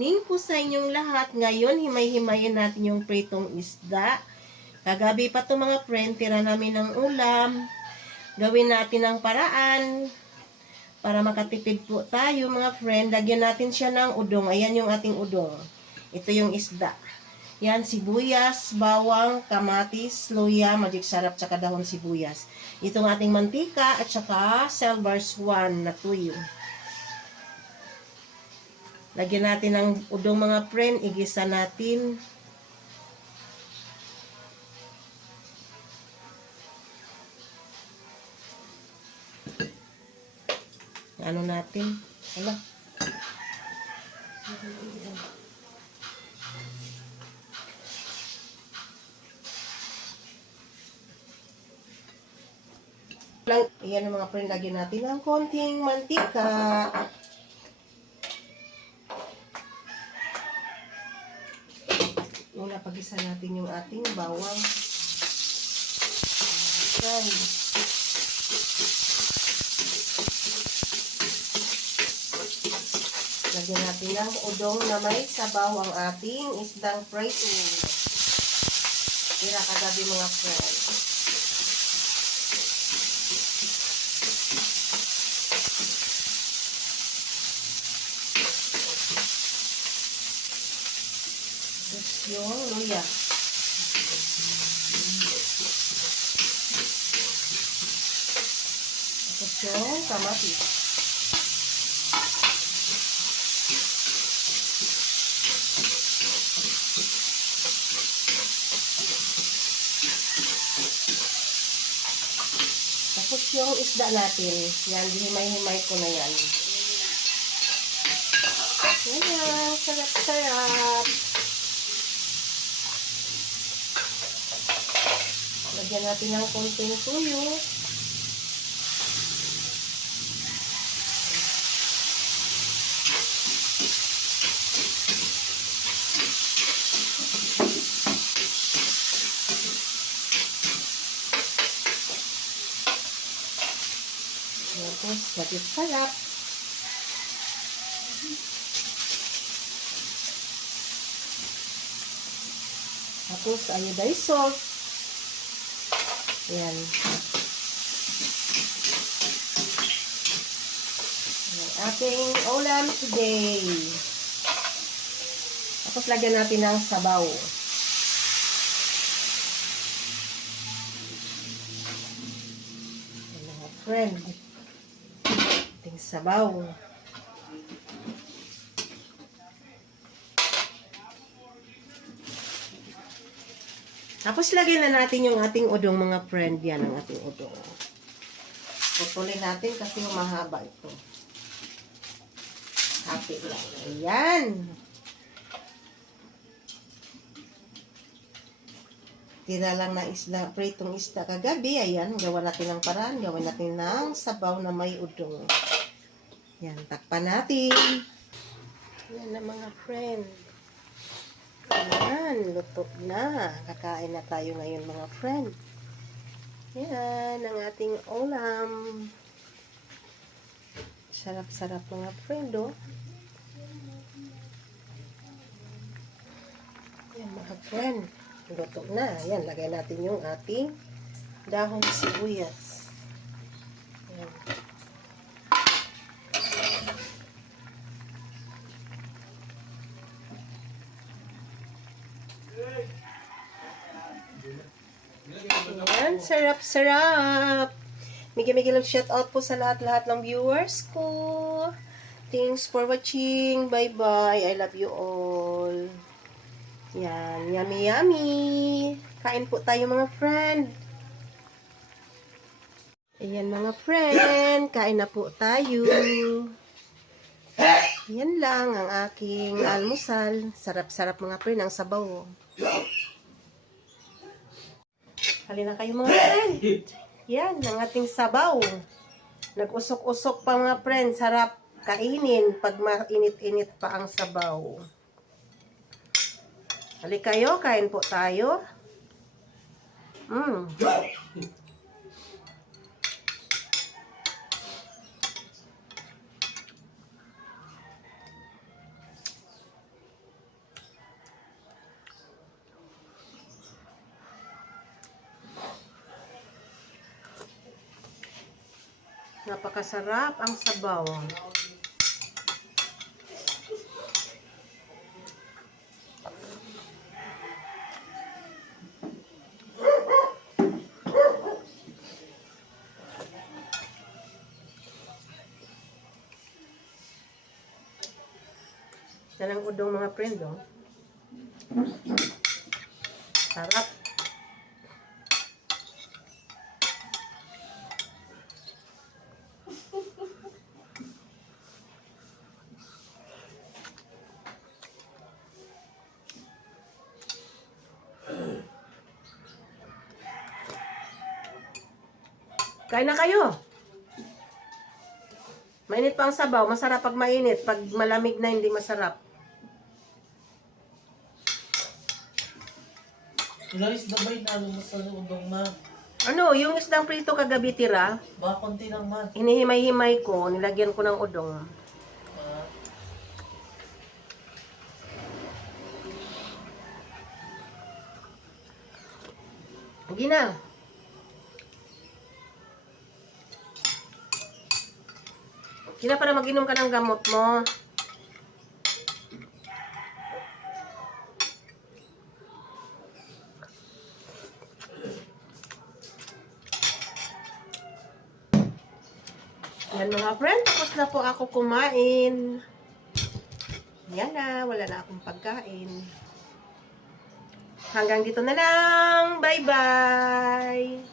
evening po sa inyong lahat. Ngayon, himay-himayin natin yung pritong isda. Kagabi pa to mga friend, tira namin ng ulam. Gawin natin ang paraan para makatipid po tayo mga friend. Lagyan natin siya ng udong. Ayan yung ating udong. Ito yung isda. Yan, sibuyas, bawang, kamatis, luya, magic sarap, tsaka dahon sibuyas. Itong ating mantika at tsaka Celbars 1 na tuyo. Lagyan natin ng udong mga friend, igisa natin. Ano natin? Hala. Ayan mga friend, lagyan natin ng konting mantika. Una, pag-isa natin yung ating bawang. Ayan. Lagyan natin ng udong na may sabaw ang ating isdang prito. Tira kagabi mga friend. Tapos yung luya. Tapos yung kamatis. Tapos yung isda natin. Yan, himay-himay ko na yan. Ayan, sarap-sarap. Lagyan natin ng konting tuyo. Tapos, magic sarap. Tapos, iodized salt. Ayan. Ang ating ulam today. Tapos, lagyan natin ng sabaw. Ayan mga friend. Ating sabaw. Tapos, lagyan na natin yung ating udong mga friend. Yan ang ating udong. Putulin natin kasi mahaba ito. Happy lang. Ayan. Tira lang na isda, pritong isda kagabi. Ayan, gawa natin ng paraan. Gawin natin ng sabaw na may udong. Yan, takpan natin. Yan na mga friend. Ayan, luto na. Kakain na tayo ngayon mga friend. Yan, ang ating ulam. Sarap-sarap mga friend, oh. Yan mga friend. Luto na. Yan, lagay natin yung ating dahon sibuyas. Yan. Ayan, sarap-sarap. Migi-migi lang shout out po sa lahat-lahat ng viewers ko. Thanks for watching. Bye-bye. I love you all. Yan, yummy-yummy. Kain po tayo mga friend. Ayan mga friend. Kain na po tayo. Yan lang ang aking almusal. Sarap-sarap mga friend ang sabaw. Halina kayo mga friend. Yan, ang ating sabaw. Nag-usok-usok pa mga friend. Sarap kainin pag mainit-init pa ang sabaw. Halika kayo, kain po tayo. Napakasarap ang sabaw. Yan ang udong mga friend, oh. Sarap. Kain na kayo. Mainit pa ang sabaw. Masarap pag mainit. Pag malamig na, hindi masarap. Ilang isda ba inalo mo sa udong ma? Ano, yung isdang prito kagabi tira, Baka konti lang ma. hinihimay-himay ko, nilagyan ko ng udong. Ah, Hindi na. Hindi na para mag-inom ka ng gamot mo. Yan mga friend, tapos na po ako kumain. Yan na, wala na akong pagkain. Hanggang dito na lang. Bye-bye!